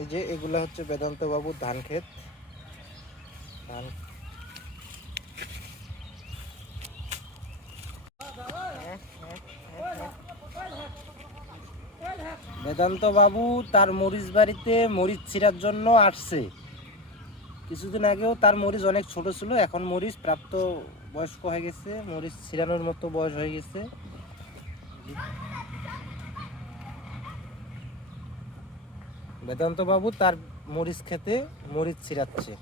এই যে এগুলা হচ্ছে বেদান্ত বাবুর ধান ক্ষেত। ধান বেদান্ত বাবু তার মরিচ বাড়িতে মরিচ ছিঁড়ার জন্য আসছে। কিছুদিন আগেও তার মরিচ অনেক ছোট ছিল, এখন মরিচ প্রাপ্ত বয়স্ক হয়ে গেছে, মরিচ ছিঁড়ানোর মতো বয়স হয়ে গেছে। বেদান্ত বাবু তার মরিচ খেতে মরিচ ছিঁড়াচ্ছে।